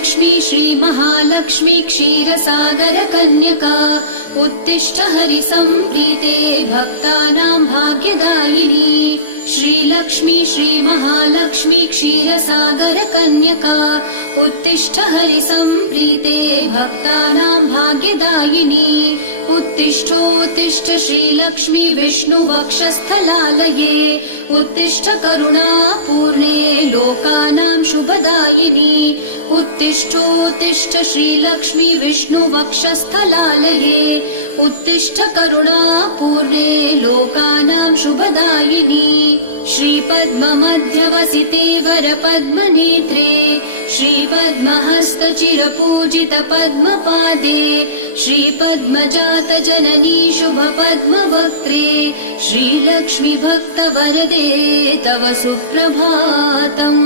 श्रीलक्ष्मी श्रीमहालक्ष्मी क्षीरसागरकन्यका उत्तिष्ठ हरिसम्प्रीते भक्तानां भाग्यदायिनी। श्रीलक्ष्मी श्रीमहालक्ष्मी क्षीरसागरकन्यका उत्तिष्ठ हरिसम्प्रीते भक्तानां भाग्यदायिनी। उत्तिष्ठोत्तिष्ठ श्रीलक्ष्मी विष्णुवक्षस्थलालये उत्तिष्ठ करुणापूर्णे लोकानां शुभदायिनी। उत्तिष्ठोत्तिष्ठ श्रीलक्ष्मी विष्णुवक्षस्थलालये उत्तिष्ठ करुणापूर्णे लोकानां शुभदायिनी। श्रीपद्ममध्यवसिते वरपद्मनेत्रे श्रीपद्महस्तचिरपूजित पद्मपादे श्रीपद्मजातजननी शुभपद्मवक्त्रे श्रीलक्ष्मी भक्तवरदे तव सुप्रभातम्।